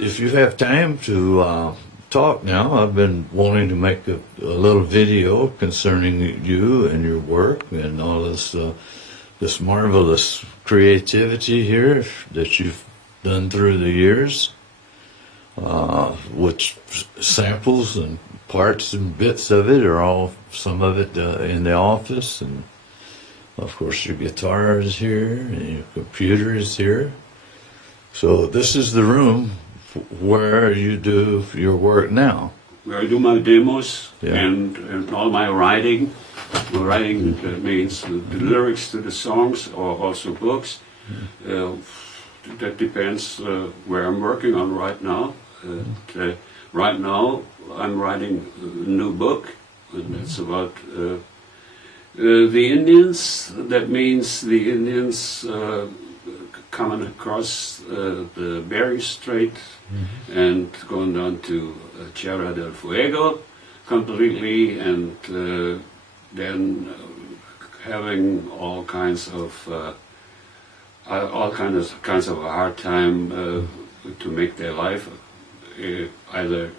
if you have time to talk now, I've been wanting to make a little video concerning you and your work and all this marvelous creativity here that you've done through the years, which samples and parts and bits of it are all, some of it in the office, and of course your guitar is here and your computer is here. So this is the room where you do your work now. Where I do my demos, yeah, and all my writing. Writing means the lyrics to the songs, or also books. That depends where I'm working on right now. Right now I'm writing a new book, and it's about the Indians. That means the Indians coming across the Bering Strait and going down to Tierra del Fuego completely, and then having all kinds of a hard time to make their life, either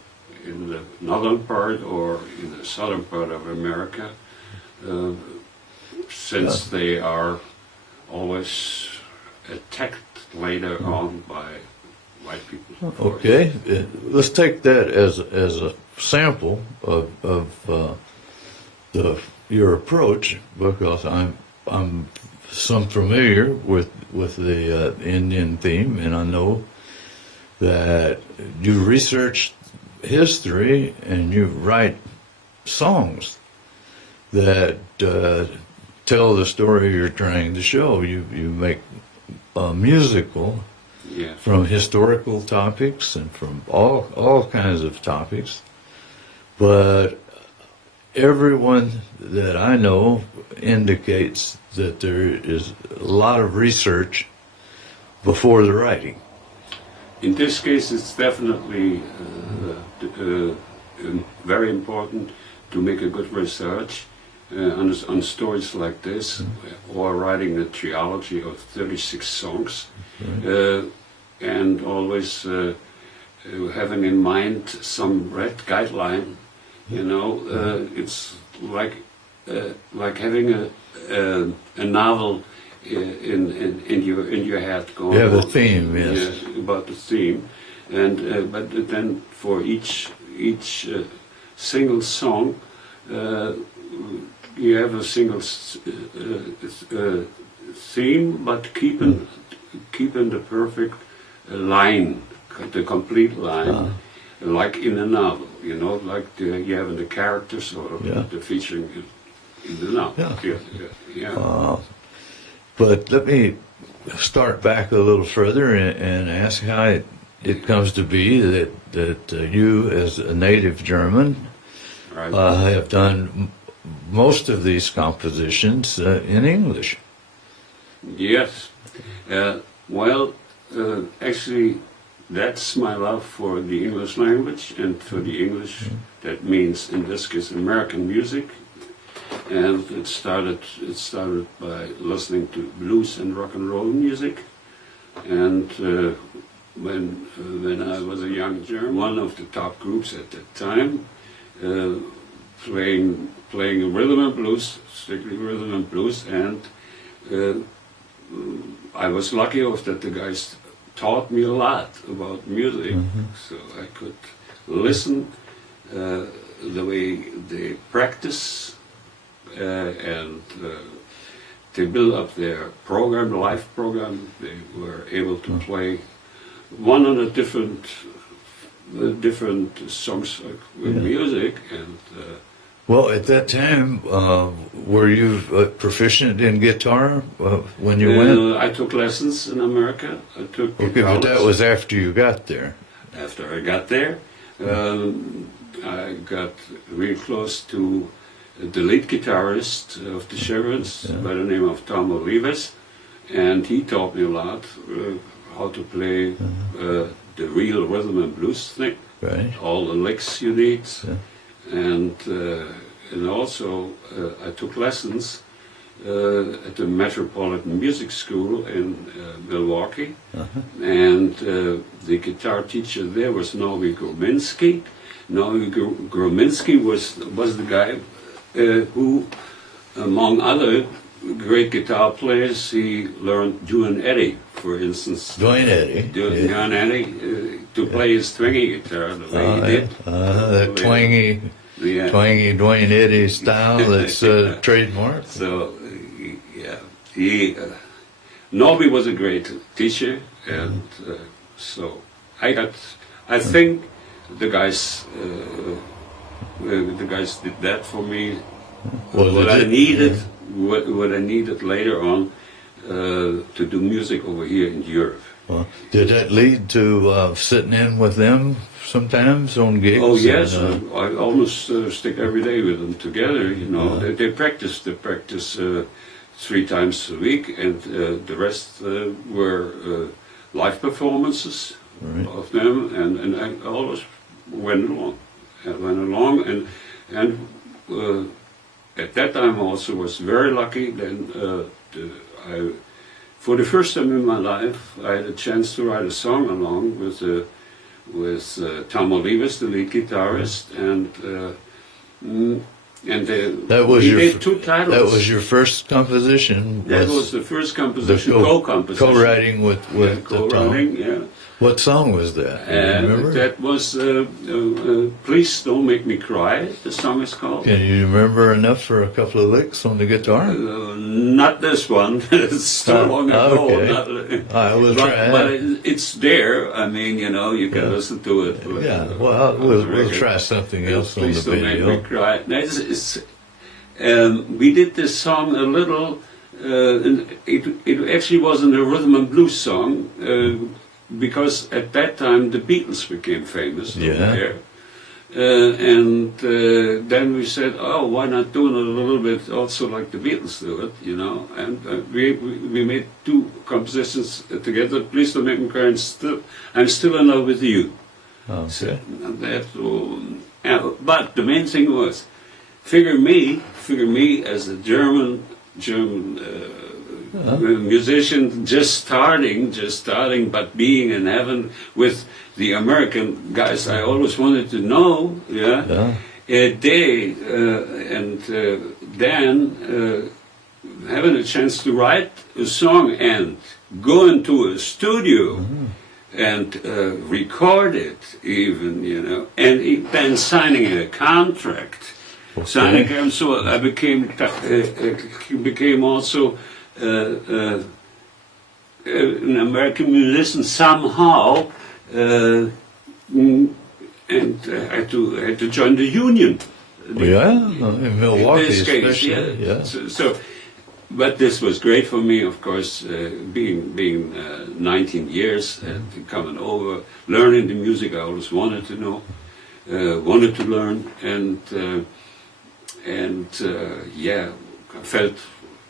in the northern part or in the southern part of America, since they are always attacked later on by white people. Okay, let's take that as a sample of your approach, because I'm some familiar with the Indian theme, and I know that you research history and you write songs that tell the story you're trying to show. You make musical, yeah, from historical topics and from all kinds of topics, but everyone that I know indicates that there is a lot of research before the writing. In this case, it's definitely very important to make a good research on stories like this, or writing a trilogy of 36 songs, and always having in mind some red guideline. You know, it's like having a novel in your head going. Yeah, the theme, yes. Yeah, about the theme, and but then for each single song, you have a single theme, but keeping the perfect line, the complete line, like in a novel. You know, like you have in the characters or the featuring in the novel. Yeah. But let me start back a little further and ask how it comes to be that you, as a native German, have done most of these compositions in English. Yes. Well, actually, that's my love for the English language and for the English. That means, in this case, American music. And it started by listening to blues and rock and roll music. And when I was a young German, one of the top groups at that time, playing rhythm and blues, strictly rhythm and blues, and I was lucky enough that the guys taught me a lot about music, so I could listen the way they practice, and they build up their program, live program. They were able to play 100 different songs with music, and well, at that time, were you proficient in guitar when you went? I took lessons in America. I took but that was after you got there. After I got there, I got real close to the lead guitarist of the Chevrons by the name of Tom Willis, and he taught me a lot how to play the real rhythm and blues thing, all the licks you need, and also I took lessons at the Metropolitan Music School in Milwaukee, and the guitar teacher there was Nowy Grominski. Nowy Grominski was the guy who, among other great guitar players, he learned Duane Eddy, for instance. Duane Eddy. Duane Eddy to play his twangy guitar the way he did. That twangy Duane Eddy style that's trademark. So, Noby was a great teacher, and so I think the guys did that for me. What I needed later on to do music over here in Europe. Well, did that lead to sitting in with them sometimes on gigs? Oh yes, I almost stick every day with them together. You know, they practice 3 times a week, and the rest were live performances of them, and I always went along, and at that time also was very lucky. Then for the first time in my life, I had a chance to write a song along with Tom Olivas, the lead guitarist, we made 2 titles. That was your first composition. That was the first composition, co-composition. Co-writing with co-writing, Tom. yeah. What song was that? Do you remember? That was Please Don't Make Me Cry, the song is called. Can you remember enough for a couple of licks on the guitar? Not this one. It's too long ago. Okay. I will try. But it's there. I mean, you know, you can listen to it. Yeah, well, we'll try something else on the Please Don't video. Make Me Cry. We did this song a little, it actually wasn't a rhythm and blues song, because at that time the Beatles became famous over there. Then we said, oh, why not do it a little bit also like the Beatles do it, you know? And we made 2 compositions together. Please Don't Make Me Cry, and I'm Still in Love with You. Okay. So but the main thing was, figure me as a German musician, just starting, but being in heaven with the American guys I always wanted to know, then having a chance to write a song and go into a studio and record it even, you know, and then signing a contract. Okay. So I became also an American musician somehow, and I had to join the union. In Milwaukee, in this case, especially. Yeah. So, but this was great for me, of course, being 19 years and coming over, learning the music I always wanted to know, wanted to learn,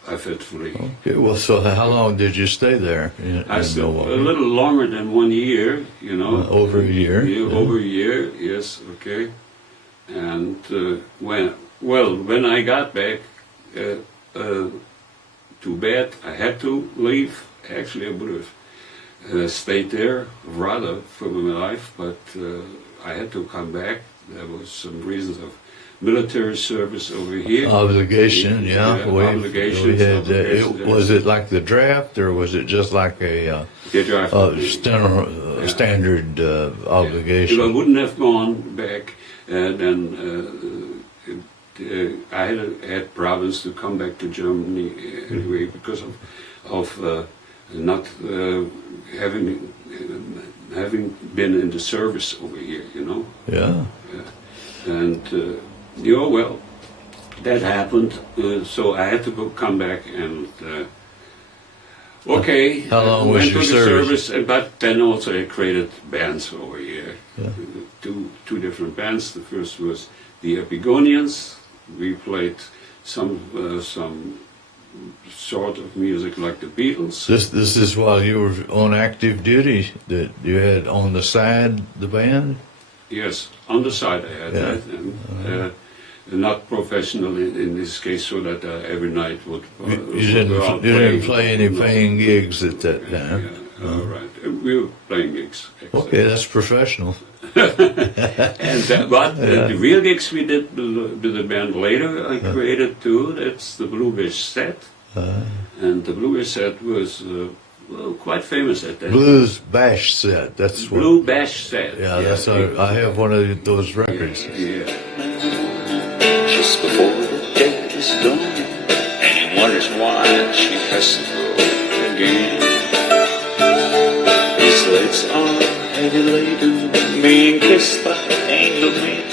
I felt free. Okay, well, so how long did you stay there in Milwaukee? A little longer than 1 year, you know. Over a year? Yeah, over a year, yes, okay. And when I got back to bed, I had to leave. Actually, I would have stayed there rather for my life, but I had to come back. There was some reasons of military service over here. Obligation, yeah. Obligation. We had, was it like the draft, or was it just like a standard obligation? If I wouldn't have gone back, then I had problems to come back to Germany anyway because of not having been in the service over here, you know. Yeah. And well, that happened, so I had to come back and okay. How long was your service? But then also I created bands over here. Yeah. Two different bands. The first was the Epigonians. We played some sort of music like the Beatles. This is while you were on active duty, that you had on the side the band? Yes, on the side I had that. not professional in this case, so that every night would. You didn't play any paying gigs at that time. Yeah, all right. We were playing gigs. Exactly. Okay, that's professional. And the real gigs we did with the band later, I created too. That's the Bluebish set, and the Bluebish set was quite famous at that. Blues Bash set. That's what. Blue Bash set. Yeah, that's. I have one of those records. Yeah. Just before the day is done, and he wonders why she has to grow again. His lips are heavy laden, being kissed by angel men,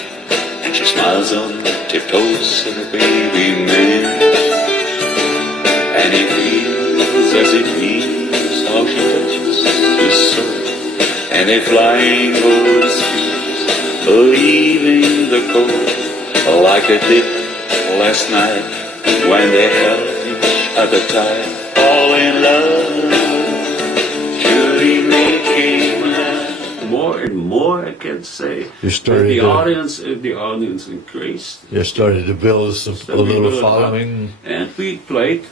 and she smiles on the tiptoes of the baby man. And he feels as he feels how she touches his soul, and they're flying over his fields, leaving the cold. Like they did last night when they held each other tight, all in love. Surely making love. More and more, I can say. You started the audience increased. You started to build a little following. And we played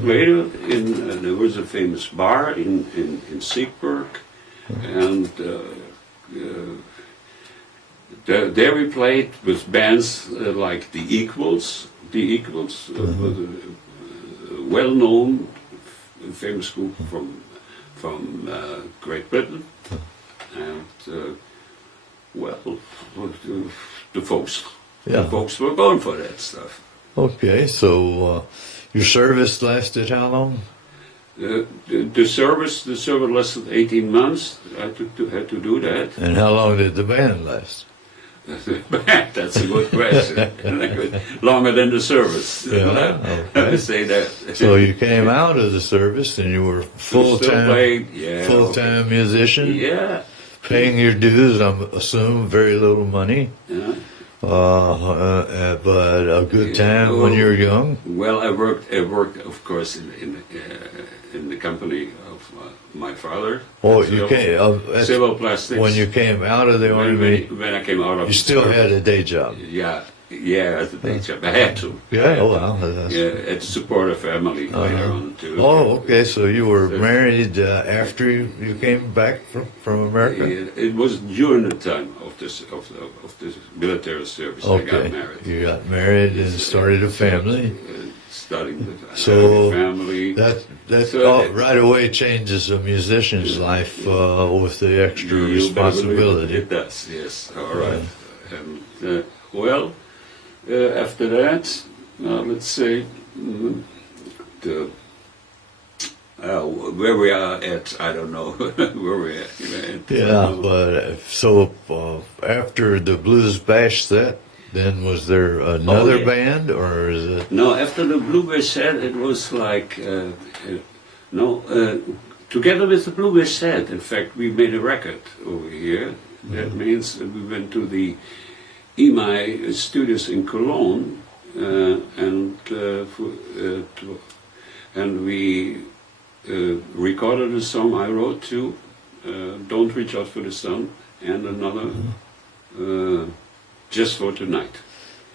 later in. There was a famous bar in Siegburg, and. There we played with bands like the Equals. The Equals was a well-known, famous group from Great Britain, and the folks were going for that stuff. Okay, so your service lasted how long? The service lasted 18 months. I had to do that. And how long did the band last? That's a good question. Longer than the service. Yeah, okay. I say that. So you came out of the service and you were full-time musician? Yeah. Paying your dues, I assume, very little money. Yeah. But a good time when you were young? Well, I worked, of course, in the company of my father. Oh, you came Civil Plastics. When you came out of the army. When I came out of. You still had a day job. Yeah, as a day job. I had to. Yeah, oh wow. Yeah, to support a family later on too. Oh, okay. So you were married after you came back from America. It was during the time of this military service. Okay. I got married. You got married and started a family. Starting with so family. That right away changes a musician's life with the extra responsibility. It does, yes. All right. And after that, let's say where we are at, I don't know where we're at. Yeah, but so after the Blues Bash set, then was there another band, or is it? No, after the Bluebish set, it was like together with the Bluebish set. In fact, we made a record over here. That means we went to the EMI studios in Cologne, and we recorded a song I wrote too. Don't Reach Out for the Sun, and another. Just for Tonight.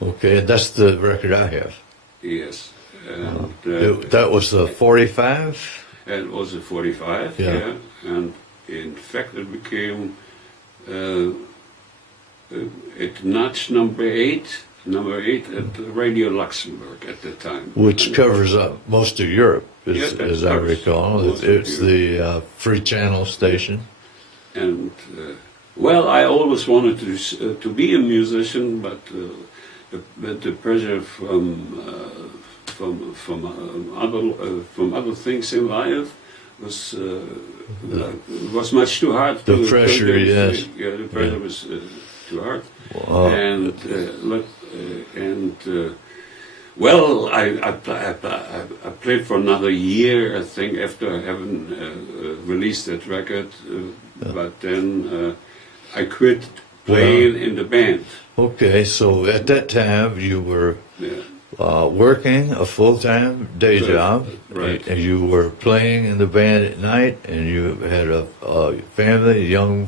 Okay, that's the record I have. Yes. And, that was the 45? It was a 45, yeah. And in fact it became, it notched number 8 at Radio Luxembourg at the time. Which covers up most of Europe, as I recall. It's the free channel station. And well, I always wanted to be a musician, but the pressure from other things in life was much too hard. The pressure, yes. Yeah, the pressure was too hard. Wow. Well, I played for another year, I think, after having released that record, but then. I quit playing in the band. Okay, so at that time you were working a full-time day job, right? And you were playing in the band at night, and you had a family, young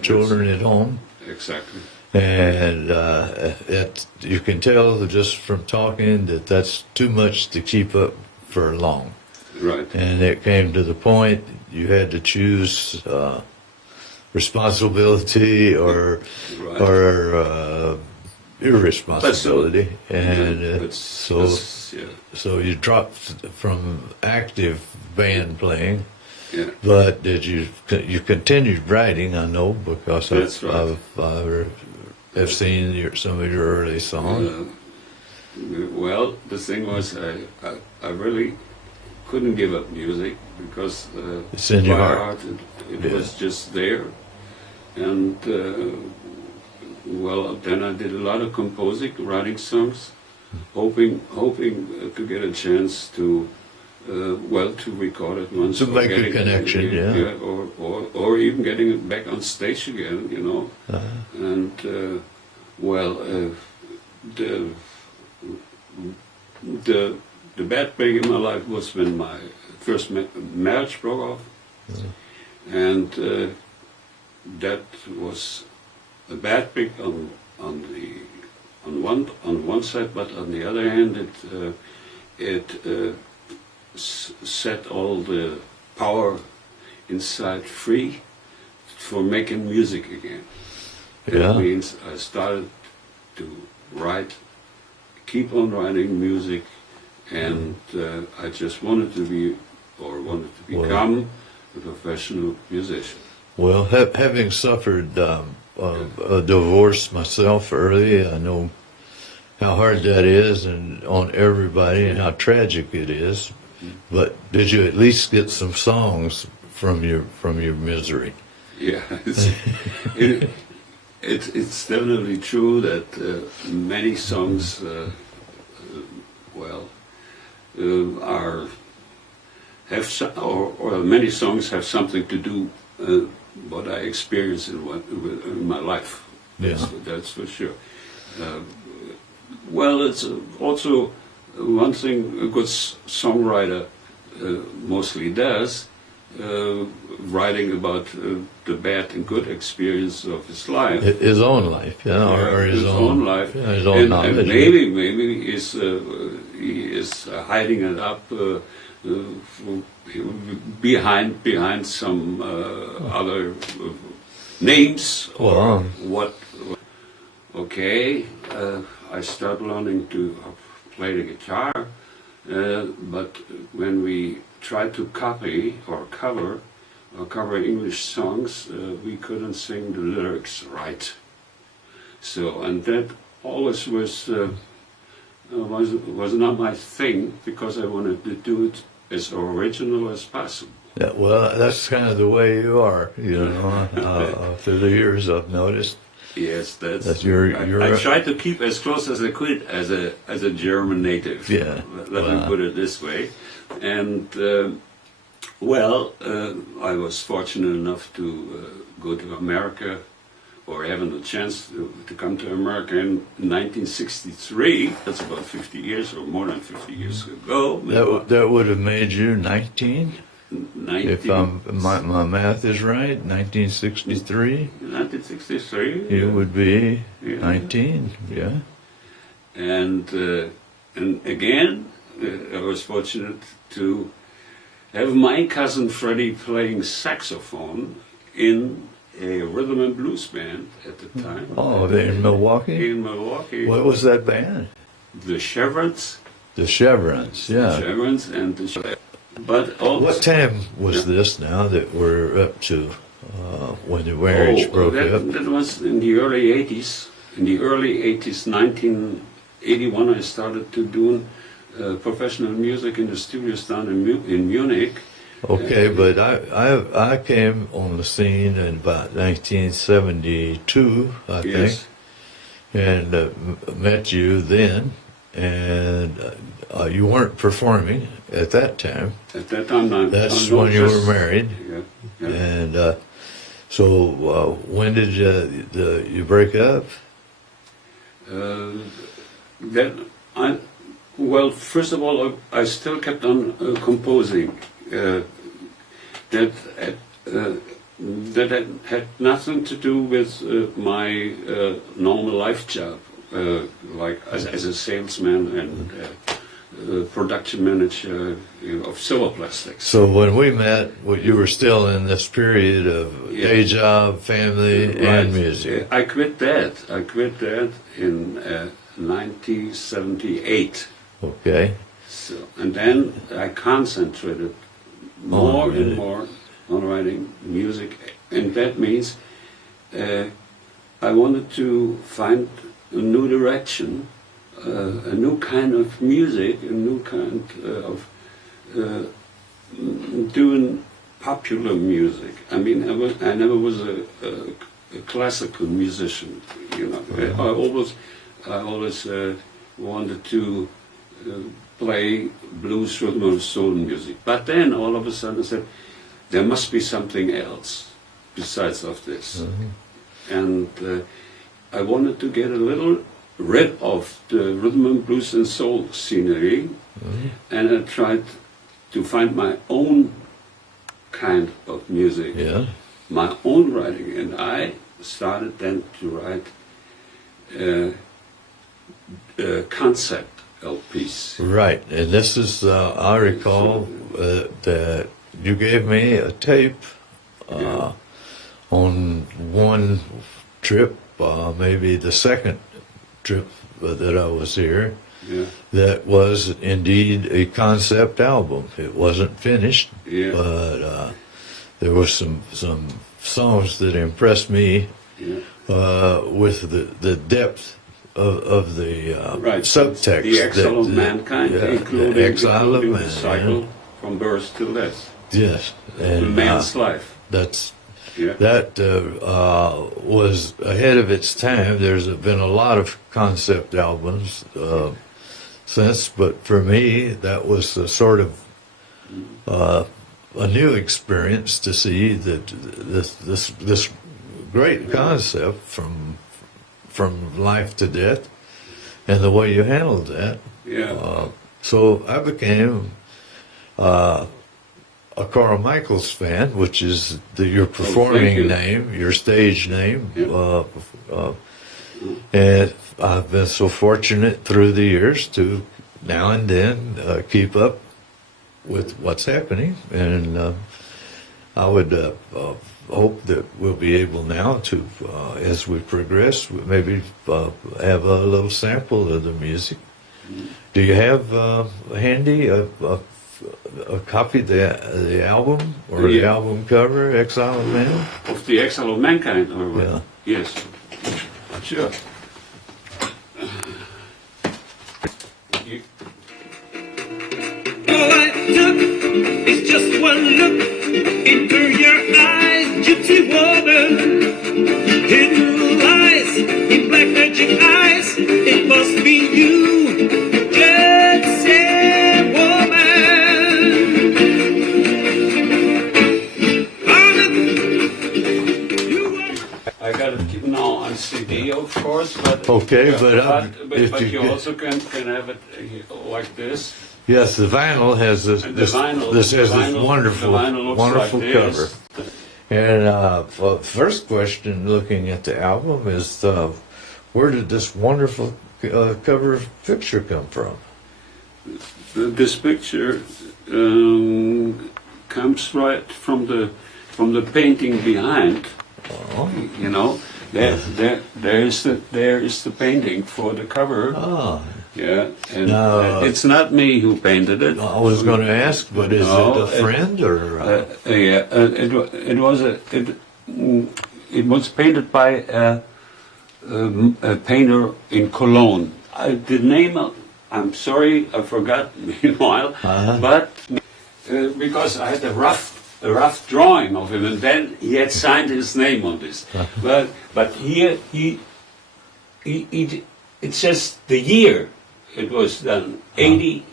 children at home. Exactly. And you can tell just from talking that that's too much to keep up for long. Right. And it came to the point you had to choose responsibility or Right. or irresponsibility, and Yeah. so you dropped from active band playing. Yeah. But did you continued writing? I know because That's right. I've seen some of your early songs. Well, the thing was, I really couldn't give up music because It's in your my heart. It Yeah. was just there, and well, then I did a lot of composing, writing songs, hoping to get a chance to. To record it once. To or make a getting- connection, yeah. or even getting it back on stage again, you know. And the bad thing in my life was when my first marriage broke off, and that was a bad thing on one side, but on the other hand, it set all the power inside free for making music again. Yeah. That means I started to write, keep on writing music, and I just wanted to become a professional musician. Well, having suffered a divorce myself early, I know how hard that is, and on everybody, and how tragic it is. But did you at least get some songs from your misery? Yeah, it's definitely true that many songs, many songs have something to do what I experienced in my life. That's for sure. It's also one thing a good songwriter mostly does, writing about the bad and good experience of his life. His own life, or his own life. Yeah, his own knowledge. And maybe he is hiding it up behind some other names or what. Okay, I started learning to play the guitar, but when we tried to copy or cover English songs, we couldn't sing the lyrics right. So, and that always was not my thing, because I wanted to do it as original as possible. Yeah, well, that's kind of the way you are, through the years I've noticed. Yes, that's your. I tried to keep as close as I could as a German native. Yeah. Let me put it this way, and I was fortunate enough to go to America, or having the chance to come to America in 1963. That's about 50 years, or more than 50 years ago. That would have made you 19? 19, If my math is right, 1963? 1963. You would be 19, yeah. And again, I was fortunate to have my cousin Freddie playing saxophone in a rhythm and blues band at the time. Oh, in Milwaukee? In Milwaukee. What was that band? The Chevrons. The Chevrons, yeah. The Chevrons and the Chevrons. But also, What time was this now that we're up to when the marriage broke up? That was in the early 80s. In the early 80s, 1981, I started to do professional music in the studios down in Munich. Okay, but I came on the scene in about 1972, I think, and met you then, and you weren't performing at that time. At that time, that's when you were married. Yeah. And so when did you break up? First of all, I still kept on composing. that had nothing to do with my normal life job, like as a salesman and production manager of silver plastics. So when we met, you were still in this period of day job, family, and music. I quit that. I quit that in 1978. Okay. So, and then I concentrated more and more on writing music, and that means I wanted to find a new direction, a new kind of music, a new kind of doing popular music. I mean, I never was a classical musician, you know. I always wanted to play blues, rhythm, and soul music. But then all of a sudden I said, there must be something else besides of this. And I wanted to get a little rid of the rhythm and blues and soul scenery, and I tried to find my own kind of music, my own writing, and I started then to write concept LPs. Right, and this is, I recall that you gave me a tape on one trip, maybe the second trip that I was here, that was indeed a concept album. It wasn't finished, but there were some songs that impressed me with the depth of the subtext. The exile of mankind, including the the cycle from birth to death. Yes, and man's life. That was ahead of its time. There's been a lot of concept albums since, but for me, that was a sort of a new experience to see that this great concept from life to death, and the way you handled that. So I became a Karl Michels fan, which is your performing name, your stage name. And I've been so fortunate through the years to now and then keep up with what's happening. And I would hope that we'll be able now to, as we progress, maybe have a little sample of the music. Do you have handy a copy of the album or the album cover, Exile of Man? Of the Exile of Mankind, or what? Yes. Sure. All I took is just one look into your eyes, gypsy woman. Hidden lies in black magic eyes. It must be you, gypsy woman. I got it now on CD, of course, but okay, but you also can have it like this. Yes, the vinyl has this wonderful like cover. And first question, looking at the album, is where did this wonderful cover picture come from? This picture comes right from the painting behind. You know, there is the painting for the cover. Yeah, and it's not me who painted it. I was going to ask, but is it a friend or? It was painted by a painter in Cologne. The name, I'm sorry, I forgot meanwhile, but because I had a rough drawing of him, and then he had signed his name on this. But here it says the year it was done, 80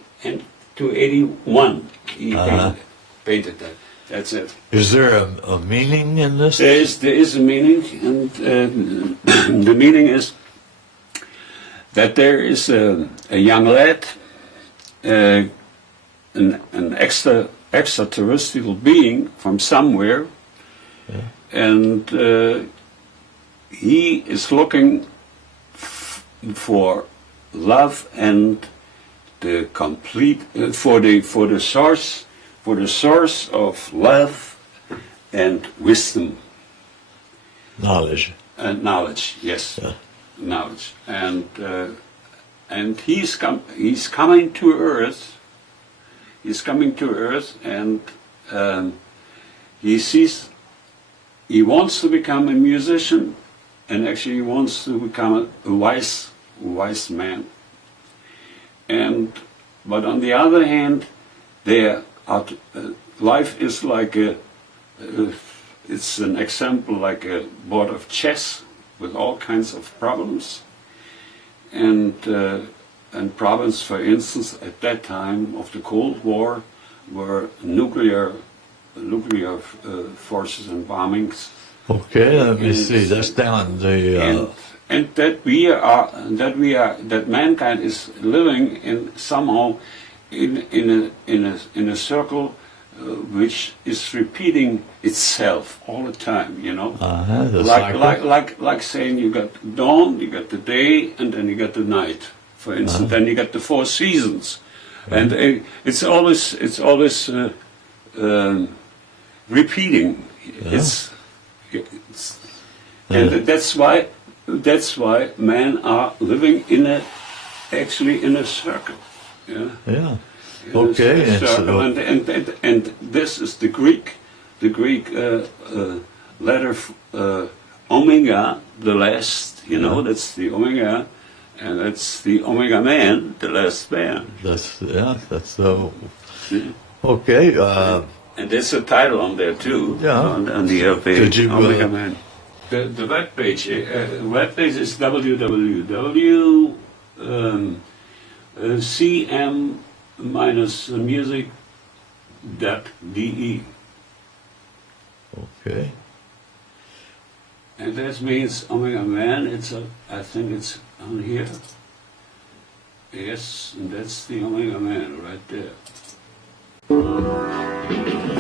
to 81. He painted that. That's it. Is there a meaning in this? There is a meaning, and the meaning is that there is a young lad, an extraterrestrial being from somewhere, and he is looking for love and the complete for the source of love and wisdom. Knowledge. And knowledge, yes, Yeah. knowledge, and he's coming to Earth. He's coming to Earth, and he wants to become a musician, and actually he wants to become a wise man. But on the other hand, life is like it's an example like a board of chess with all kinds of problems, and problems, for instance, at that time of the Cold War, were nuclear forces and bombings. Okay, let me see. That's down the. And that mankind is living in somehow in a circle which is repeating itself all the time, you know. The cycle. Like saying you got dawn, you got the day, and then you got the night. For instance, then you got the 4 seasons, and it's always repeating. And that's why men are living actually in a circle. Yeah. Yeah. Okay. And this is the Greek letter omega, the last. You know, that's the omega, and that's the omega man, the last man. That's so. Okay. And there's a title on there too. Yeah. On the page. Could you, Omega Man. The web page is www.cm-music.de. Okay. And that means Omega Man. I think it's on here. Yes, and that's the Omega Man right there.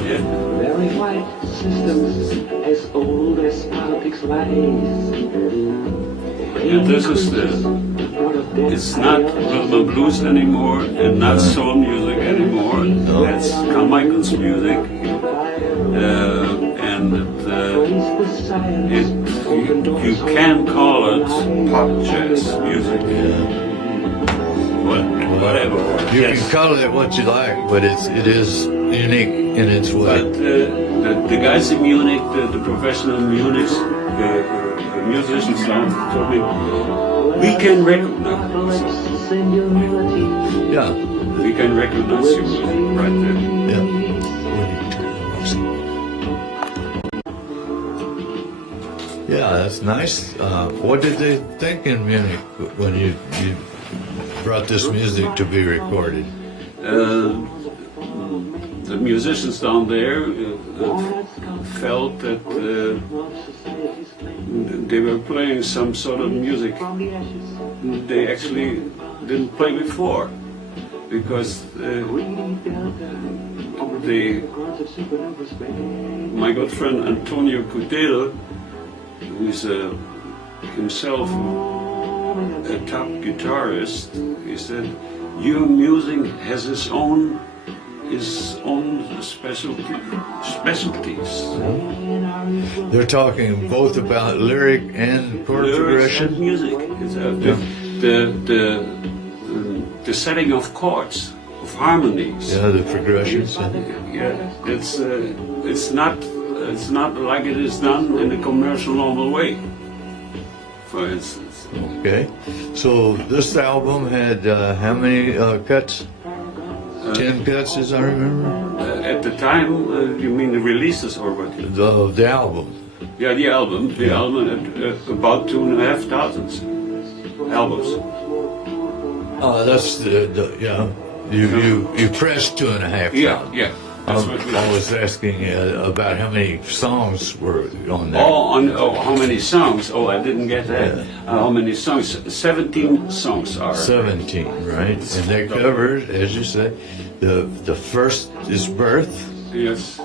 Yeah. Verified systems as old as politics lies. And this is it's not rhythm and blues anymore, and not soul music anymore. That's Karl Michael's music, you can call it pop jazz music. Whatever. You can call it what you like, but it is unique in its way. But the guys in Munich, the professional musicians told me, we can recognize you. Yeah. We can recognize you right there. Yeah. Yeah, that's nice. What did they think in Munich when you brought this music to be recorded? The musicians down there felt that they were playing some sort of music they actually didn't play before, because my good friend Antonio Cudelo, who is himself a top guitarist, he said, your music has its own specialties. They're talking both about lyric and chord progression. Music. It's, the setting of chords, of harmonies. Yeah, the progressions. Yeah, it's not like it is done in a commercial normal way, for instance. Okay, so this album had how many cuts? 10 cuts, as I remember. At the time, you mean the releases or what? The album. Yeah, the album. The album had about 2,500 albums. That's yeah. You pressed 2.5. Yeah. That's what we I was asking about how many songs were on there. How many songs? Oh, I didn't get that. Yeah. How many songs? 17 songs are. 17, right? And they covered, as you say, the first is birth, Yes.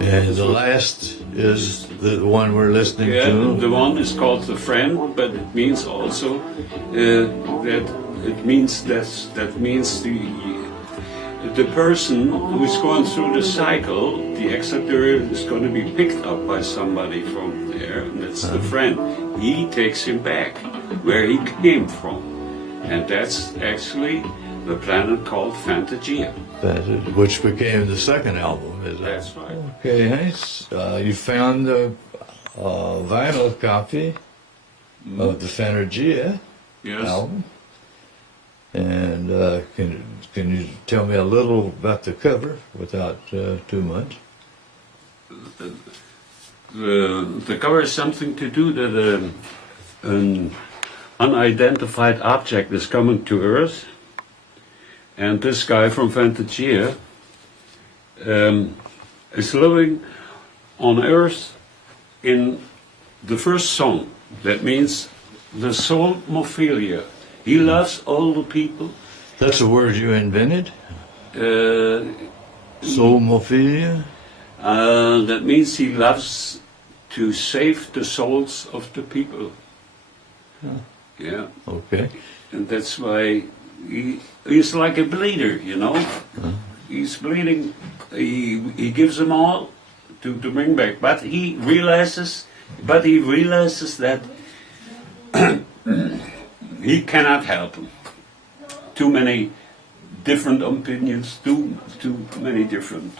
and the last is the one we're listening Yeah, to. the one is called the friend, but it means also that means the person who is going through the cycle, the exterior is going to be picked up by somebody from there, and that's the friend. He takes him back where he came from, and that's actually the planet called Fantasia. Which became the second album, is it? That's right. Okay, nice. You found a vinyl copy of the Fantasia Yes. album. And can you tell me a little about the cover without too much? The cover has something to do that an unidentified object is coming to Earth, and this guy from Fantasia is living on Earth in the first song. That means the soul Ophelia. He loves all the people. That's a word you invented? Uh, Somophilia? that means he loves to save the souls of the people. Yeah. Okay. And that's why he's like a bleeder, you know. He's bleeding. He gives them all to bring back, but he realizes that he cannot help them. Too many different opinions, too many different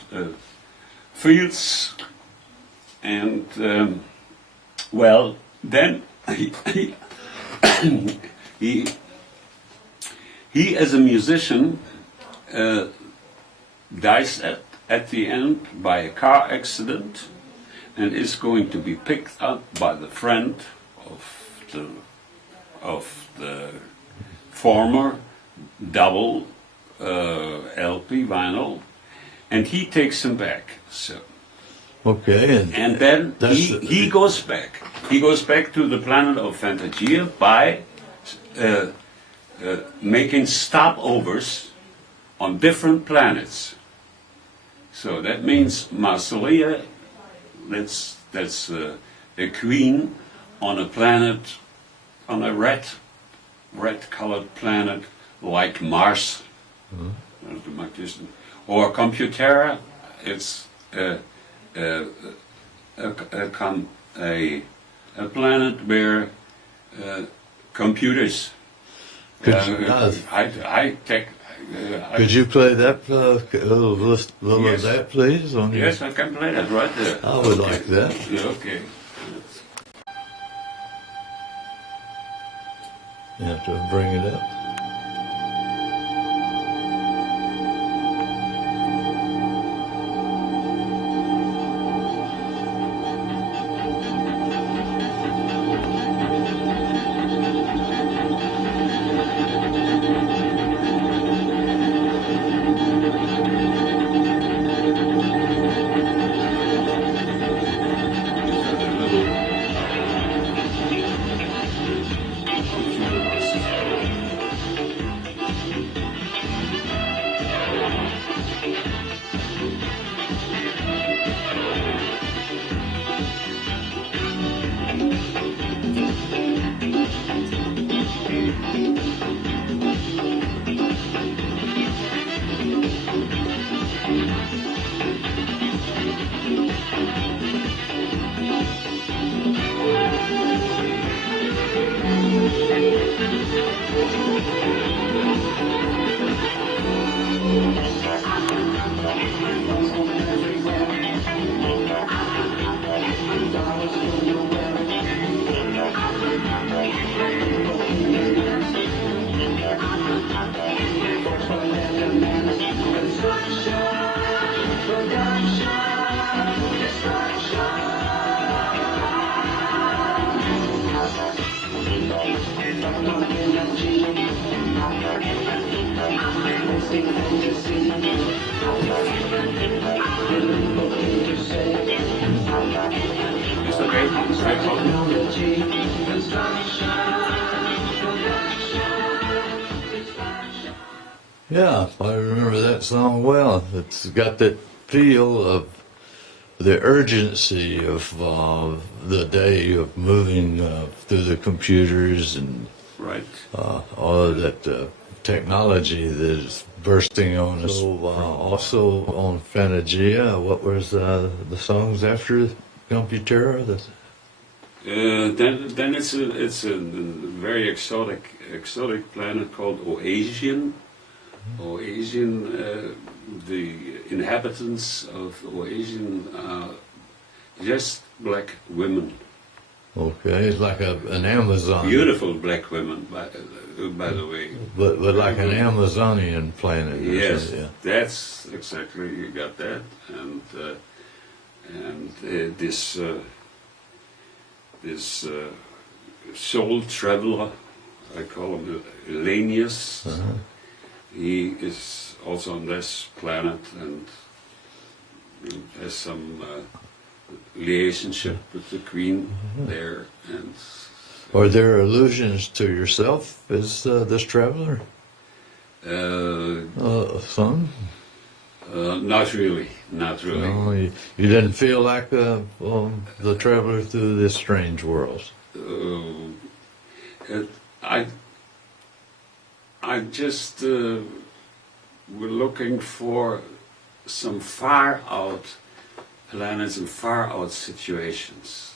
fields, and well, then he as a musician dies at the end by a car accident, and is going to be picked up by the friend of the former double LP vinyl, and he takes him back. So. Okay. And then he goes back. He goes back to the planet of Fantasia by making stopovers on different planets. So that means Marcelia, that's a queen on a planet, on a red-colored planet like Mars, or Computera. It's a planet where computers, high tech. Could you play that little Yes. of that, please? Yes, I can play that right there. I would like that. Yeah, okay. You have to bring it up. It's okay. Yeah, I remember that song well. It's got that feel the urgency of the day of moving through the computers and Right. all of that technology that is bursting on us. So, also on Fanagia, what was the songs after Computera? Then it's a very exotic planet called Oasian. Oasian, the inhabitants of Oasian are just black women. Okay, it's like an Amazon. Beautiful black women, by the way. But like an Amazonian planet. Yes, Yeah. that's exactly, you got that. And this soul traveler, I call him Elenius. He is also on this planet and has some relationship with the Queen there. And Are there allusions to yourself as this traveler? Some? not really. No, you didn't feel like the traveler through this strange world. I just were looking for some far out planets and far out situations.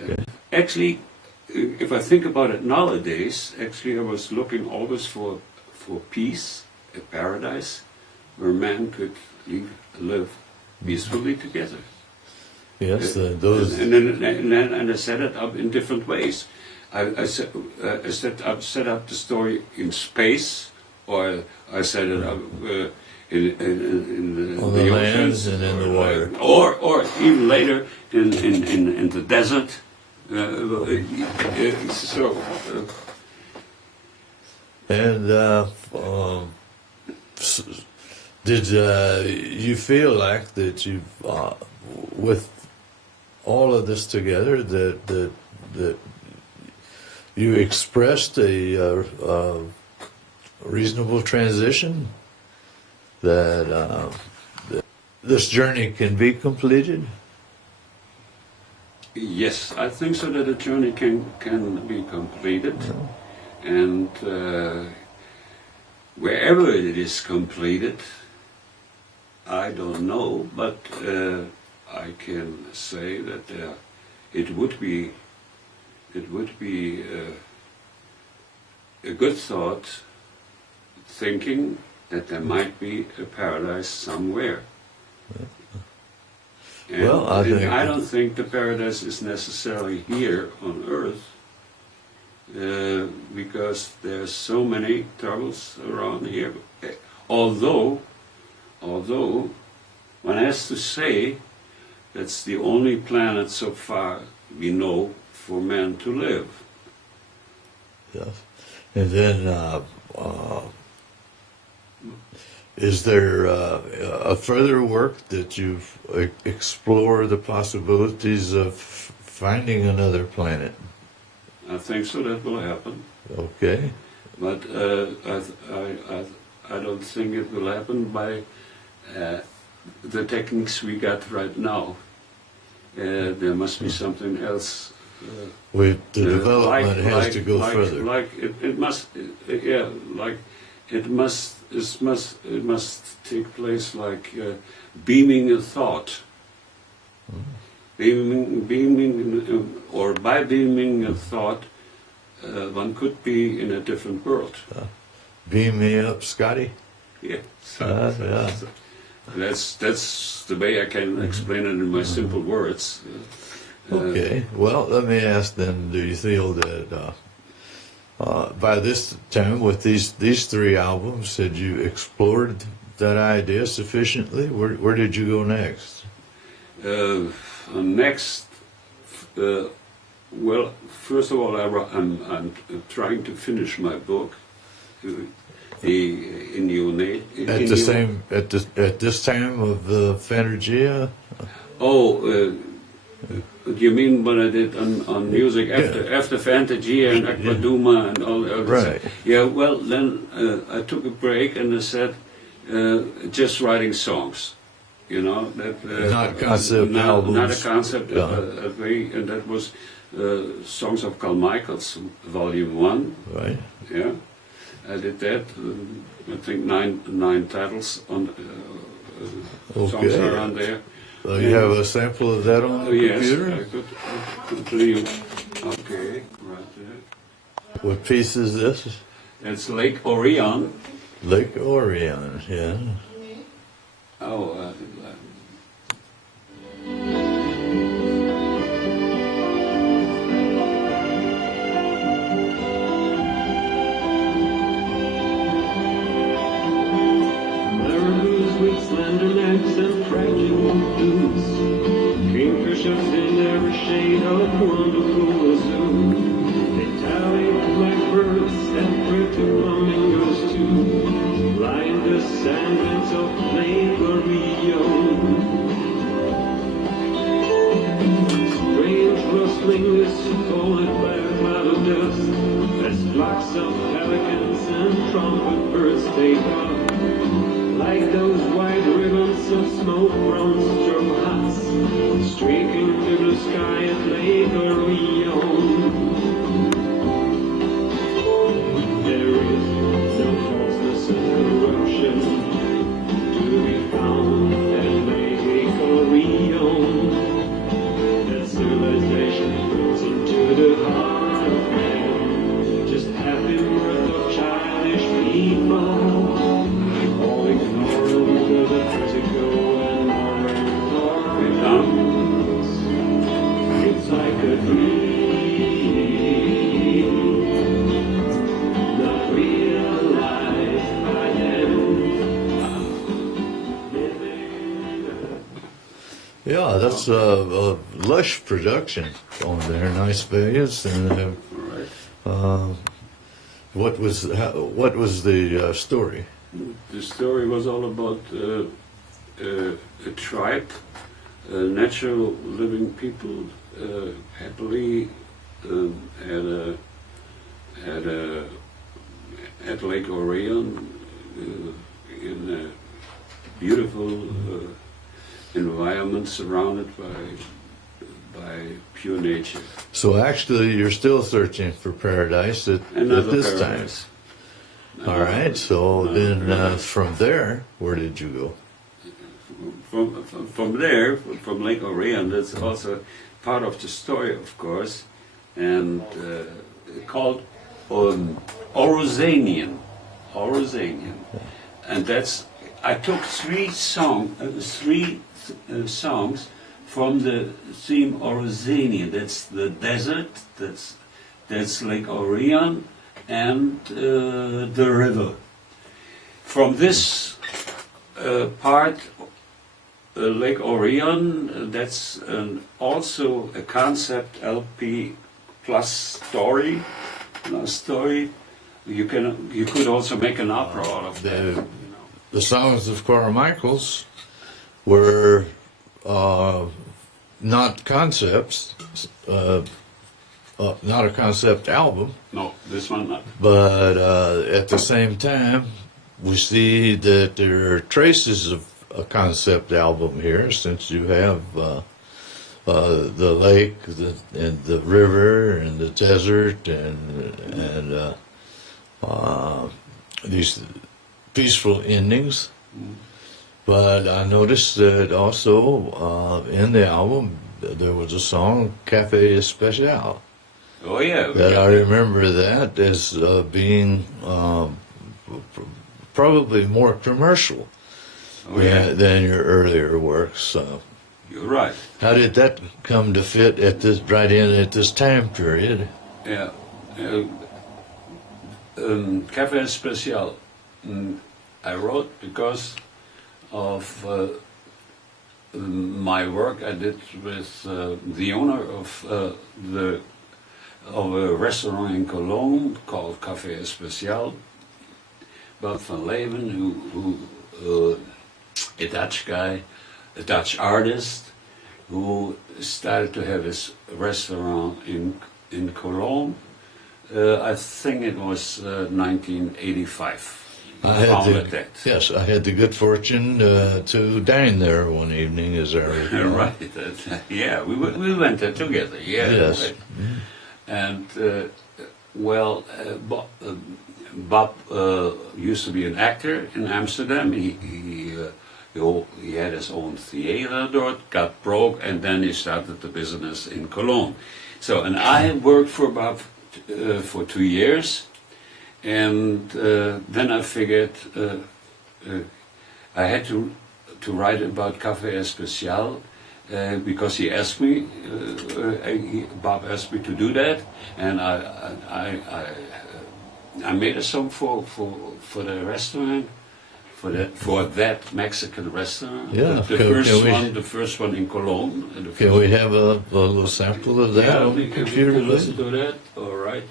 Okay. Actually, if I think about it nowadays, actually I was looking always for peace, a paradise, where man could live peacefully together. Yes, those. And I set it up in different ways. I set up the story in space, or I set it up in On the the land oceans, and in the water. or even later in the desert. Did you feel like that you, with all of this together, that you expressed a reasonable transition, that this journey can be completed? Yes, I think so that a journey can be completed, and wherever it is completed, I don't know, but I can say that it would be a good thought, thinking that there might be a paradise somewhere. And, Well, I don't think the paradise is necessarily here on Earth, because there's so many troubles around here. Although one has to say that's the only planet so far we know for man to live. Yes. And then, is there a further work that you've explored the possibilities of finding another planet? I think so that will happen, Okay. but I don't think it will happen by the techniques we got right now. There must be something else. The development has to go further. It must take place like beaming a thought. By beaming a thought, one could be in a different world. Beam me up, Scotty. Yeah. Yeah. That's the way I can explain it in my simple words. Okay. Well, let me ask then, do you feel that by this time, with these three albums, had you explored that idea sufficiently? Where did you go next? Next, well, first of all, I'm trying to finish my book. At this time of the Fanagia? Do you mean what I did on music after Fantasia and Aquaduma and all that? Right. Yeah. Well, then I took a break and I said just writing songs. You know that Not a concept not albums. a concept Yeah. and that was Songs of Karl Michels, Volume 1. Right. Yeah, I did that. I think nine titles on songs Okay. are on there. You have a sample of that on the Yes, computer? I could leave. Okay, right there. What piece is this? It's Lake Orion. Lake Orion, yeah. Oh, Maroons with slender necks and fragile boots, kingfishers in every shade of wonderful azure. They tally blackbirds and pretty flamingos too, line the sandbanks of Lake Orion. Strange rustling is followed by a cloud of dust, as flocks of pelicans and trumpet birds take off. Like those white ribbons of smoke from straw huts, streaking through the sky at Lake Orion. There is no falseness and corruption to be found at Lake Orion. That civilization flows into the heart of man, just happy mirth of childish people. All ignorant of the physical and moral thoughts. It's like a dream, not real life I am living. Yeah, that's a lush production on there. Nice bass. And right. what was the story? The story was all about a tribe, natural living people, happily at Lake Orion in a beautiful environment surrounded by pure nature. So actually, you're still searching for paradise at Another this paradise. time. All right. So then, from there, where did you go? From there, from Lake Orion, that's also part of the story, of course, and called Orozanian. And that's, I took three songs from the theme Orozanian. That's the desert, that's Lake Orion, and the river. From this part, Lake Orion, that's also a concept LP plus story. You could also make an opera out of that. The songs of Karl Michels were not concepts, not a concept album, No, this one not. but at the same time, we see that there are traces of a concept album here, since you have the lake and the river and the desert and these peaceful endings. But I noticed that also in the album there was a song "Café Especial." Oh yeah. That I remember that as being probably more commercial than your earlier works. You're right. How did that come to fit at this at this time period? Yeah. Café Especial. I wrote because of my work I did with the owner of a restaurant in Cologne called Café Especial, Bob van Leeuwen, who a Dutch guy, a Dutch artist, who started to have his restaurant in Cologne. I think it was 1985. founded that. Yes, I had the good fortune to dine there one evening, as I recall. Right. Yeah, we went there together. Yeah. Yes. Right. And Bob used to be an actor in Amsterdam. He had his own theater there, got broke, and then he started the business in Cologne. So, and I worked for Bob for 2 years, and then I figured I had to write about Café Especial because he asked me, Bob asked me to do that, and I made a song for the restaurant. For that Mexican restaurant, Yeah, the first one in Cologne. Can we have a little sample of that on the we computer? can listen to that. All right.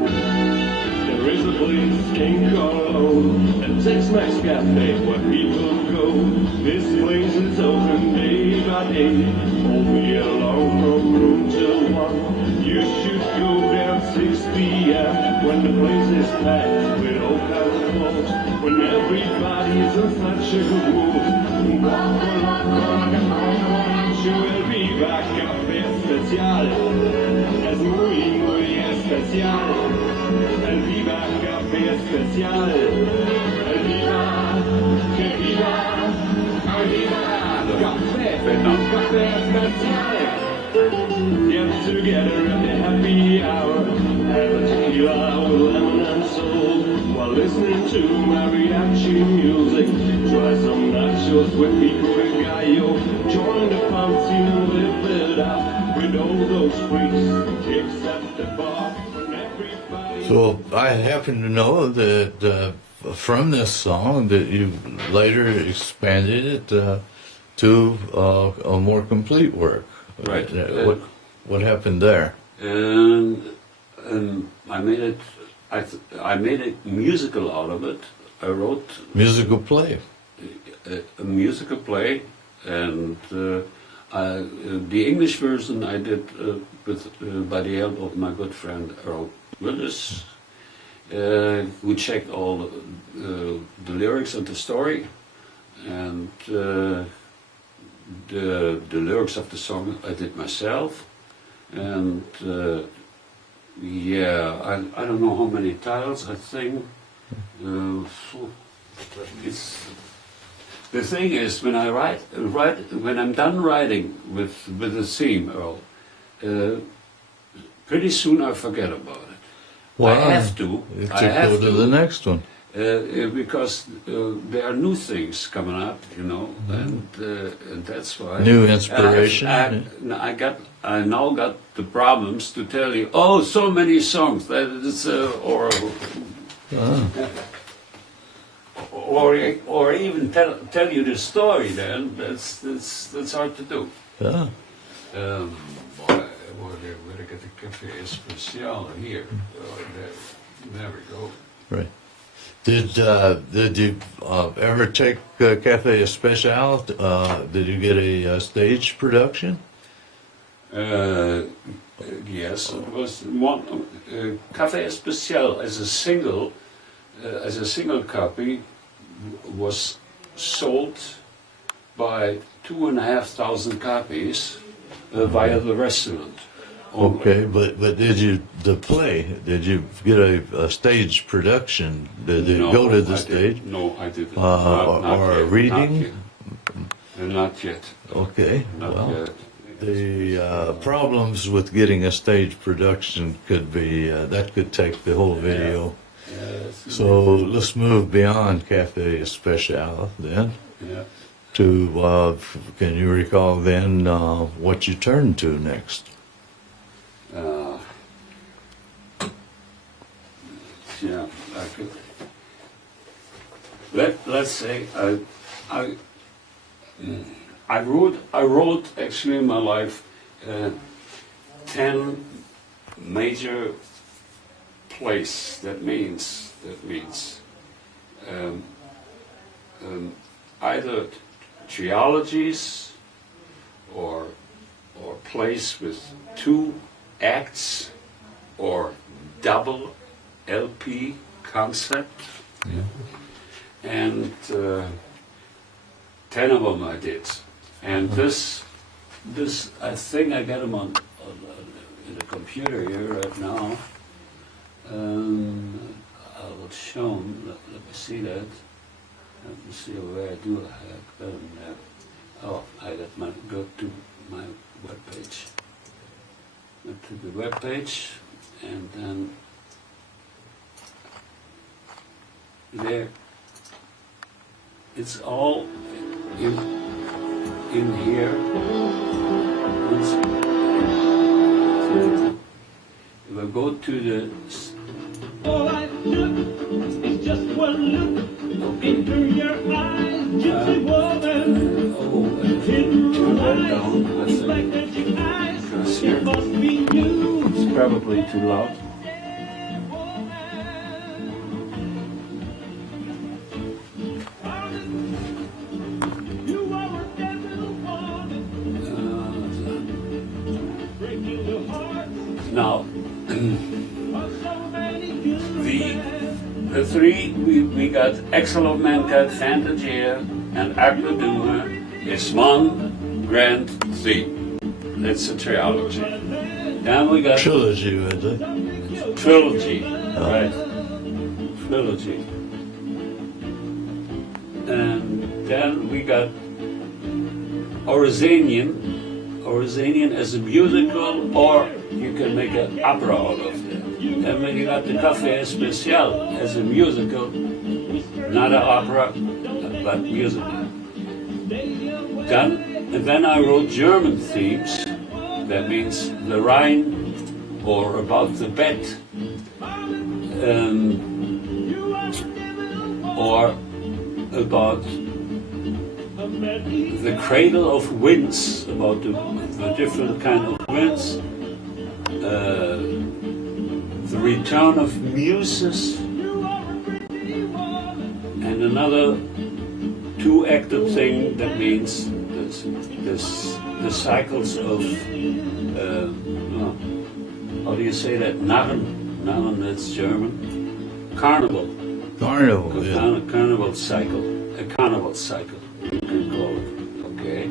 There is a place in Cologne, a Tex-Mex cafe where people go. This place is open day by day, all year long from noon till 1. You should go there at 6 p.m. when the place is packed with all kinds of folks, when everybody's in such a good mood. El Viva Café Especial es muy, muy especial. El Viva Café Especial. El Viva, que viva, el Viva Café Especial. Get together at the happy hour, have a tequila with lemon and salt, while listening to mariachi music. Try some nachos with pico de gallo, join the party and live it up with all those freaks, chicks at the bar, when everybody... So I happen to know that from this song that you later expanded it to a more complete work. Right. What happened there? And I made it. I made a musical out of it. I wrote Musical play. a musical play, and the English version I did by the help of my good friend Earl Willis, who checked all the lyrics and the story, and the lyrics of the song I did myself, and yeah, I don't know how many titles I think. It's the thing is when I write when I'm done writing with the theme, Earl, pretty soon I forget about it. Well, I have to. You I took have go to the next one. because there are new things coming up, you know, and that's why. New inspiration. I now got the problems to tell you. Oh, so many songs that it's or even tell you the story. Then that's hard to do. Yeah. Where I get the Café Especial here. There we go. Right. Did you ever take Café Especial? Did you get a stage production? Yes, it was one Café Especial as a single copy was sold by 2,500 copies via the restaurant. only. Okay, but did you Did you get a stage production? Did it No, go to the I stage? didn't. No, I didn't. Or a yet, reading? Not yet. Okay. Not Well, yet. the problems with getting a stage production could be that could take the whole video. Yes. So let's move beyond Café Especial then Yeah. to can you recall then what you turned to next? Yeah, I could. Let's say I wrote actually in my life 10 major place. That means either trilogies or plays with 2 acts or double LP concept. And 10 of them I did. And this I think I got them on in the computer here right now. I will show them. Let me see that. Let me see where I do have them there. Oh, I got my go to my web page. Go to the web page, and then there. It's all in here. If I go to the All I took is just one look into your eyes, gypsy woman. Hidden turn that lies, down, I it's think. like magic eyes. Because It here must be you. it's probably too loud. You are a devil woman, breaking the hearts Now, of so many children. the 3 we got Excel of Mankind, Fantasia, and Aquaduma is one grand theme. That's a trilogy. Then we got Trilogy, was it? trilogy, right? Trilogy. And then we got Orizanian as a musical, or you can make an opera out of it. Then we got the Café Especial as a musical, not an opera, but musical. Then I wrote German themes. That means the Rhine, or about the bed, or about the cradle of winds, about the different kind of winds, the return of muses, and another 2-acted thing that means the cycles of how do you say that? Narren, that's German. Carnival. Carnival, yeah. Carnival cycle. A carnival cycle, you can call it. Okay.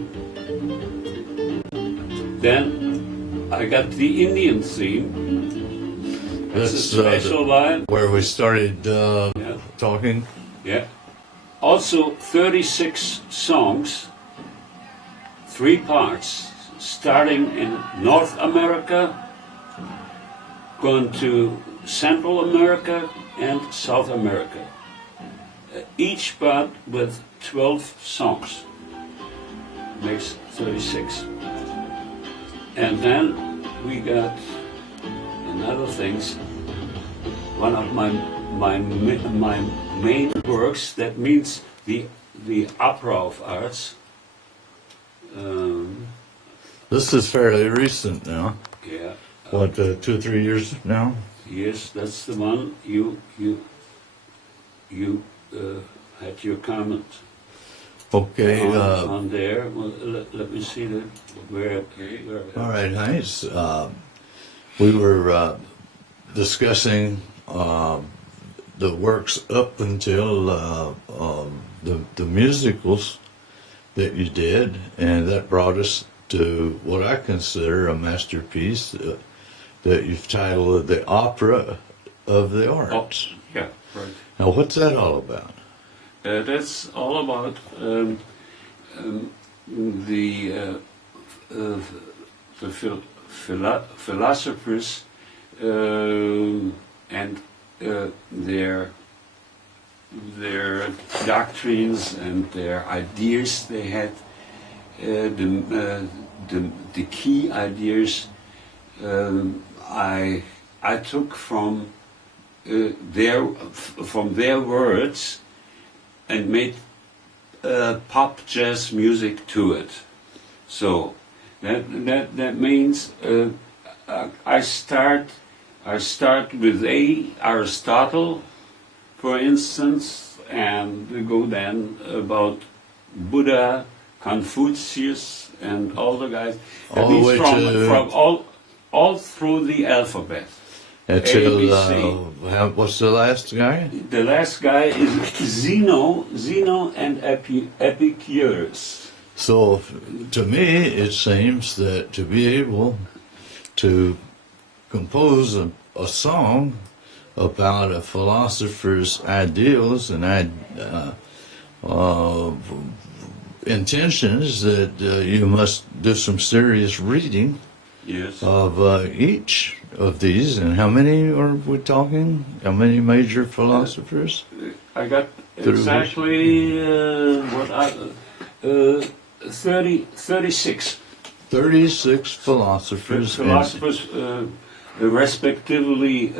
Then I got the Indian theme. That's a special vibe. Where we started talking. Yeah. Also 36 songs, 3 parts, starting in North America, going to Central America and South America. Each part with 12 songs. Makes 36. And then we got another things. One of my main works, that means the opera of arts. This is fairly recent now. Yeah. What, 2 or 3 years now? Yes, that's the one you had your comment Okay. on there. Well, let me see that where. All right, Heinz. We were discussing the works up until the musicals that you did, and that brought us to what I consider a masterpiece that you've titled The Opera of the Arts. Oh, yeah, right. Now, what's that all about? That's all about the philosophers and their doctrines and their ideas they had. The key ideas I took from their words and made pop jazz music to it. So that means I I start with Aristotle, for instance, and we go then about Buddha, Confucius, and all the guys. That All the means way from to- all through the alphabet. Until, ABC. what's the last guy? The last guy is Zeno and Epicurus. So, to me, it seems that to be able to compose a song about a philosopher's ideals and intentions, that you must do some serious reading Yes. of each of these. And how many are we talking? How many major philosophers? I got Through exactly 36 36 philosophers. philosophers, respectively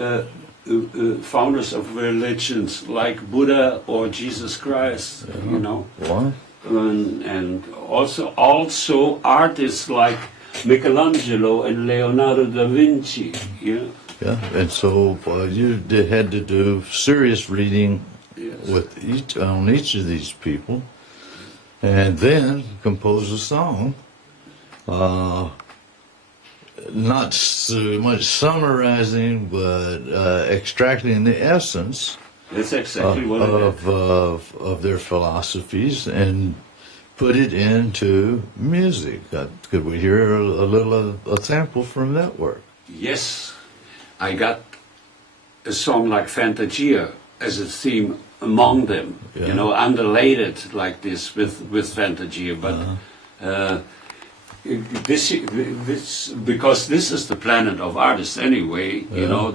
founders of religions like Buddha or Jesus Christ, you know, What? and also artists like Michelangelo and Leonardo da Vinci. Yeah. Yeah, and so had to do serious reading Yes. with each of these people, and then compose a song. Not so much summarizing, but extracting the essence That's exactly what it is. of their philosophies and put it into music. Could we hear a sample from that work? Yes, I got a song like Fantasia as a theme among them, Yeah. you know, underlaid like this with Fantasia, but this because this is the planet of artists anyway, you Yeah. know,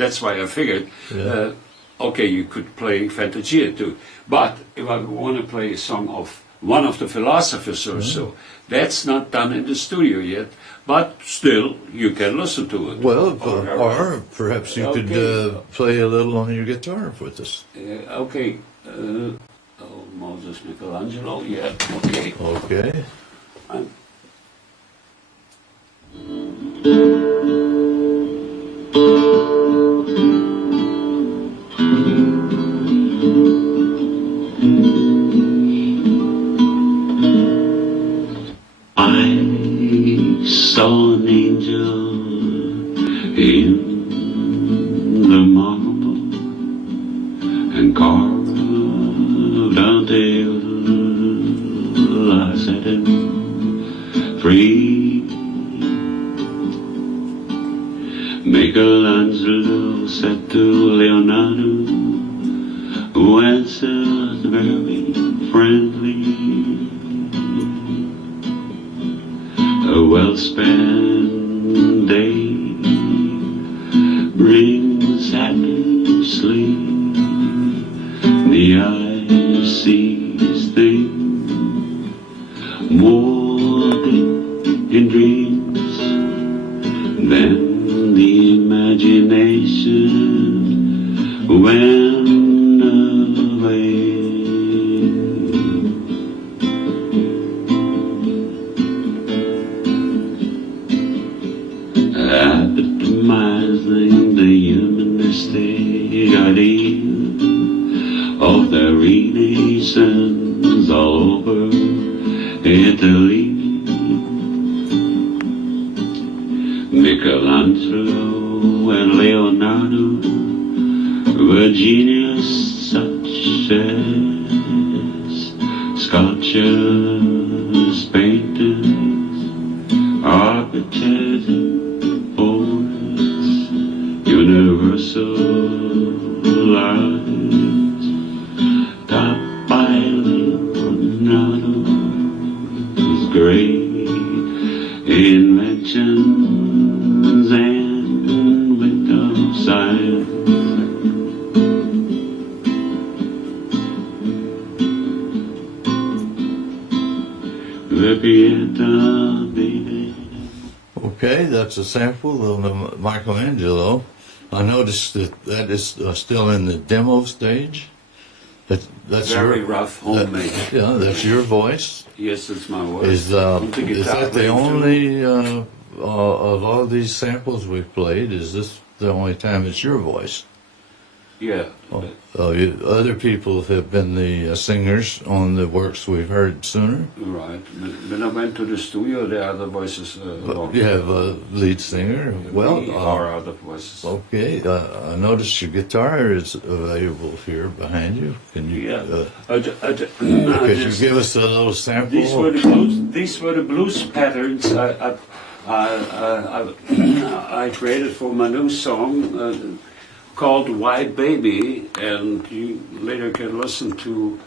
that's why I figured, Yeah. okay, you could play Fantasia too, but if I want to play a song of one of the philosophers or so, that's not done in the studio yet, but still you can listen to it. Well, or perhaps you could Okay. play a little on your guitar with us. Okay. Moses Michelangelo, yeah, okay. Okay. I'm- I saw an angel in the marble and carved until I set him free. Michelangelo said to Leonardo, who answered very friendly, a well-spent day brings happy sleep. The eye sees things more deep in dreams than the imagination when away. Epitomizing the humanistic idea of the Renaissance all over Italy. Michelangelo and Leonardo were genius such as sculptors, painters, architects, poets, universal arts, taught by Leonardo's great inventions and with of science. The Pieta, baby. Okay, that's a sample of the Michelangelo. I noticed that is still in the demo stage. That's Very your, rough, homemade. yeah, that's your voice. Yes, it's my voice. Is Put the is guitar that the playing too. only of all these samples we've played? Is this the only time it's your voice. Yeah. Other people have been the singers on the works we've heard sooner. Right. When I went to the studio, there are other voices. You have a lead singer. Well, there are other voices. okay. I noticed your guitar is available here behind you. Can you? Yeah. Could you give us a little sample? These were the blues. These were the blues patterns I created for my new song called "White Baby," and you later can listen to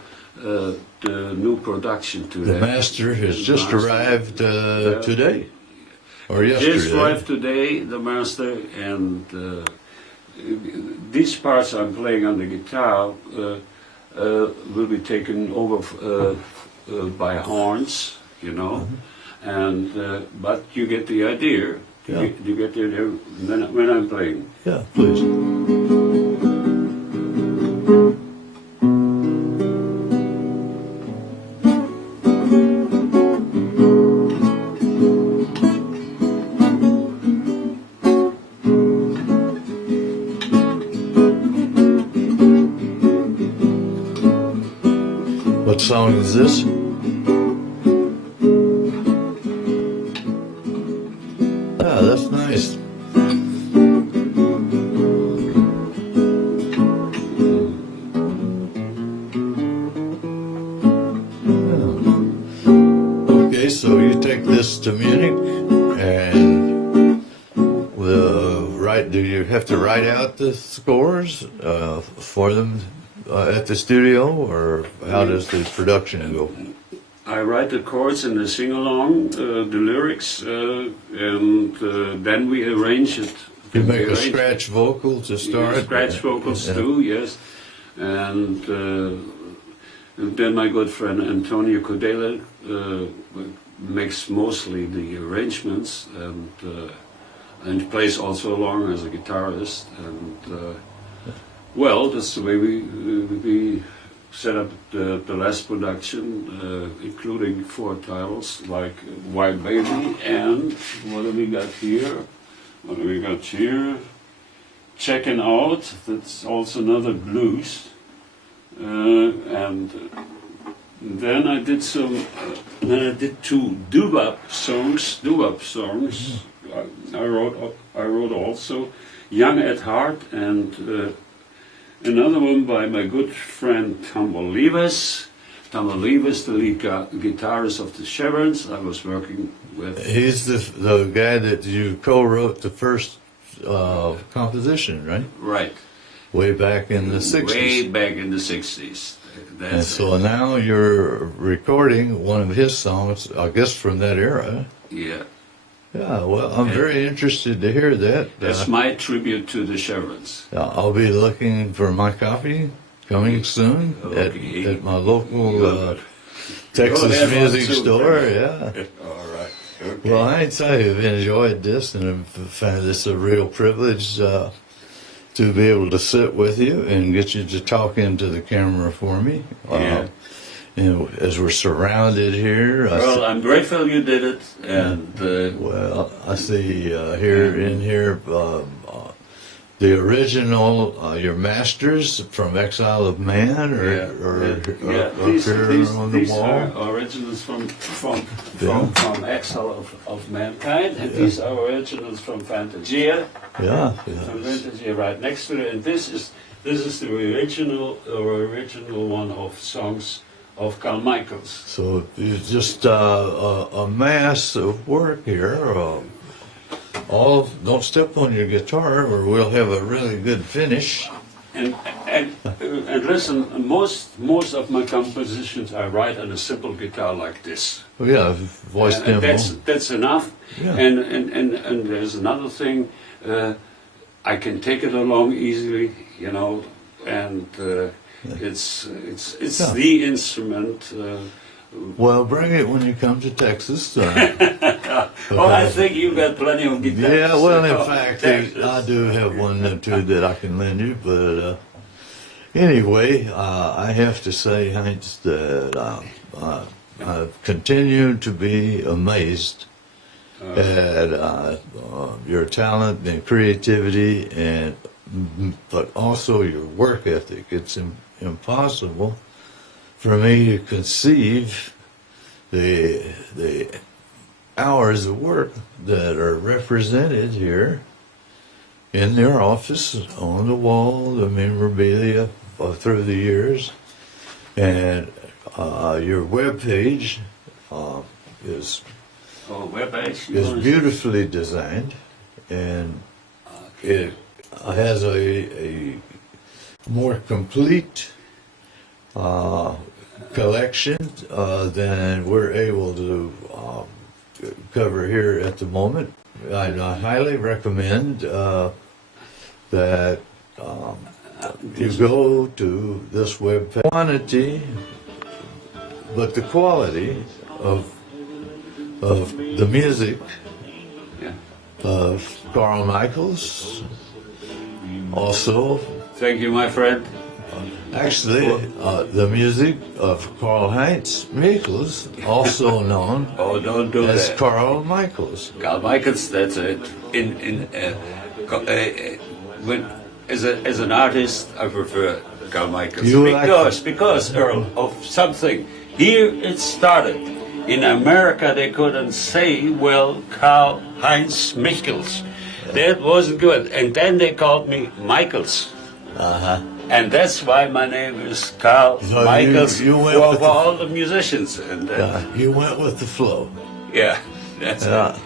the new production to The that. master has just arrived today, or yesterday. Just arrived today, the master, and these parts I'm playing on the guitar will be taken over by horns, you know, and but you get the idea. Yeah. You get the idea when I'm playing. Yeah, please. What song is this? Ah, that's nice. Okay, so you take this to Munich and we'll write. Do you have to write out the scores for them at the studio, or how does the production go? I write the chords and the sing-along, the lyrics, and then we arrange it. You make a scratch vocal to start? Scratch vocals too, yes. And then my good friend Antonio Codela makes mostly the arrangements and plays also along as a guitarist. And well, that's the way we set up the last production, including 4 titles like White Baby and what do we got here? What do we got here? Checking Out, that's also another blues. And then I did then I did 2 doo-wop songs. I wrote also Young at Heart and another one by my good friend Tom Willis. Tom Willis, the lead guitarist of the Chevrons, I was working with. He's the guy that you co-wrote the first composition, right? Right. Way back in the 60s. Way back in the 60s. And so now you're recording one of his songs, I guess from that era. Yeah. Yeah, well, I'm very interested to hear that. That's my tribute to the Chevrons. I'll be looking for my copy coming soon at my local Texas music store. Yeah. All right. Okay. Well, I have enjoyed this, and I've found this a real privilege to be able to sit with you and get you to talk into the camera for me. Yeah. And as we're surrounded here, Well, I'm grateful you did it, and well, I see here the original your masters from Exile of Man, these here on the wall. are originals from Exile of Mankind, and these are originals from Fantasia. Yeah, From Fantasia, right next to it, and this is the original one of songs of Karl Michels. So it's just a mass of work here. Don't step on your guitar, or we'll have a really good finish. And listen, most of my compositions I write on a simple guitar like this. Oh, yeah, voice And demo. that's enough. Yeah. And there's another thing. I can take it along easily, you know, and it's Yeah. the instrument. Well, bring it when you come to Texas. Oh, I think you got plenty of guitars. Yeah, well, in fact, I do have one or two that I can lend you, but anyway, I have to say, Heinz, that I've continued to be amazed at your talent and creativity, but also your work ethic. It's impossible for me to conceive the hours of work that are represented here in their office, on the wall, the memorabilia through the years, and your web page is beautifully designed, and it has a more complete collection than we're able to cover here at the moment. I highly recommend that you go to this web page. Quantity, but the quality of the music of Karl Michels. Also, Thank you, my friend. actually, the music of Karl Heinz Michels, also known Oh, don't do as that. Karl Michels. Karl Michels, that's it. As an artist, I prefer Karl Michels You like because Earl, of something. Here it started. In America, they couldn't say, well, Karl Heinz Michels. That wasn't good. And then they called me Michels. And that's why my name is Karl So Michels you went for with the- all the musicians. And You went with the flow. yeah, that's Yeah. it.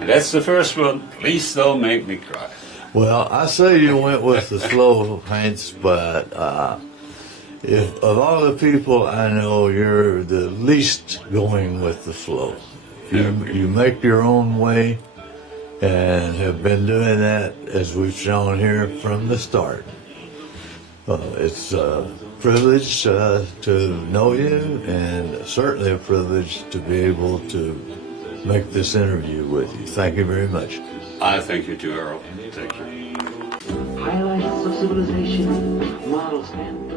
And that's the first one. Please don't make me cry. Well, I say you went with the flow, Heinz, but if of all the people I know, you're the least going with the flow. You make your own way, and have been doing that, as we've shown here, from the start. It's a privilege to know you, and certainly a privilege to be able to make this interview with you. Thank you very much. I thank you too, Earl. Thank you. Highlights of civilization, models and